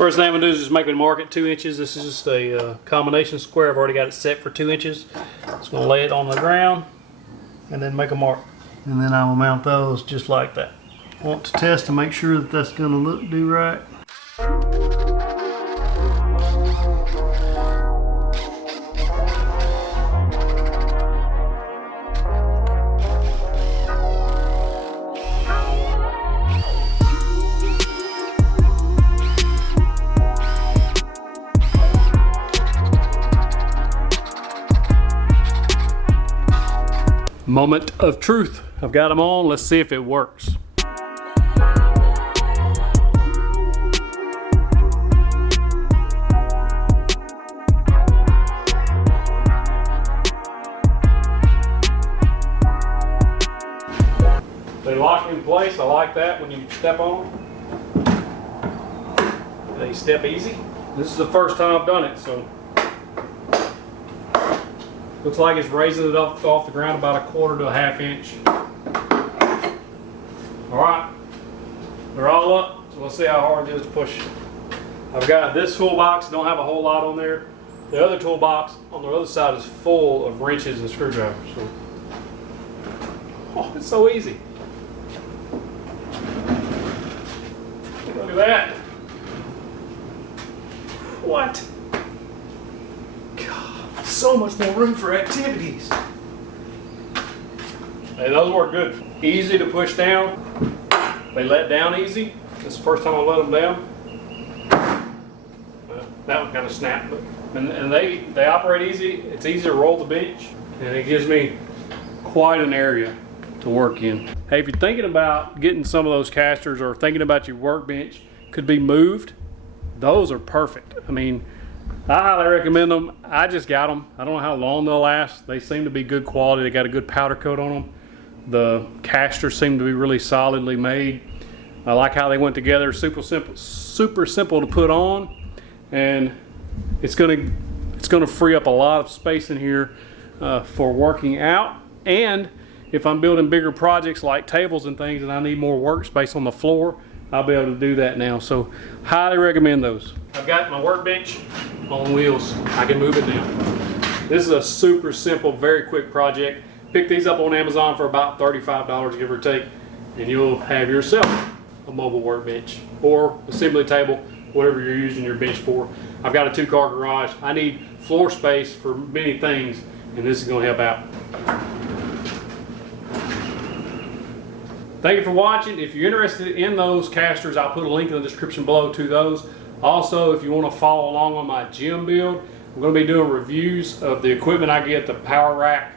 First thing I'm going to do is just make a mark at 2 inches. This is just a combination square. I've already got it set for 2 inches. Just going to lay it on the ground and then make a mark. And then I will mount those just like that. I want to test to make sure that that's going to do right. Moment of truth. I've got them on. Let's see if it works. They lock in place. I like that when you step on them. They step easy. This is the first time I've done it, so looks like it's raising it up off the ground about 1/4 to 1/2 inch. Alright, they're all up, so let's see how hard it is to push. I've got this toolbox, don't have a whole lot on there. The other toolbox on the other side is full of wrenches and screwdrivers. So, oh, it's so easy. Look at that. What? So much more room for activities. Hey, those work good. Easy to push down. They let down easy. This is the first time I let them down. That one kind of snapped, but and they operate easy. It's easy to roll the bench, and it gives me quite an area to work in. Hey, if you're thinking about getting some of those casters or thinking about your workbench could be moved, those are perfect. I mean, I highly recommend them. I just got them. I don't know how long they'll last. They seem to be good quality. They got a good powder coat on them. The casters seem to be really solidly made. I like how they went together. Super simple to put on, and it's gonna free up a lot of space in here for working out. And if I'm building bigger projects like tables and things, and I need more workspace on the floor, I'll be able to do that now. So highly recommend those. I've got my workbench on wheels. I can move it down. This is a super simple, very quick project. Pick these up on Amazon for about $35, give or take, and you'll have yourself a mobile workbench or assembly table, whatever you're using your bench for. I've got a 2-car garage. I need floor space for many things, and this is going to help out. Thank you for watching. If you're interested in those casters, I'll put a link in the description below to those. Also, if you want to follow along on my gym build, I'm going to be doing reviews of the equipment I get, the power rack,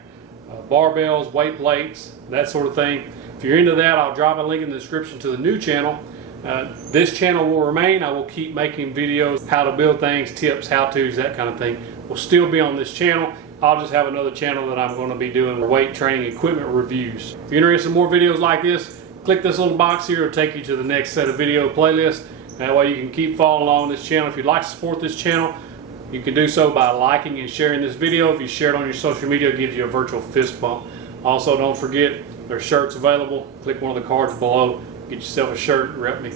barbells, weight plates, that sort of thing. If you're into that, I'll drop a link in the description to the new channel. This channel will remain. I will keep making videos, how to build things, tips, how-tos, that kind of thing. Will still be on this channel. I'll just have another channel that I'm going to be doing weight training equipment reviews. If you're interested in more videos like this, click this little box here. It'll take you to the next set of video playlists. That way you can keep following along this channel. If you'd like to support this channel, you can do so by liking and sharing this video. If you share it on your social media, it gives you a virtual fist bump. Also, don't forget, there's shirts available. Click one of the cards below. Get yourself a shirt and rep me.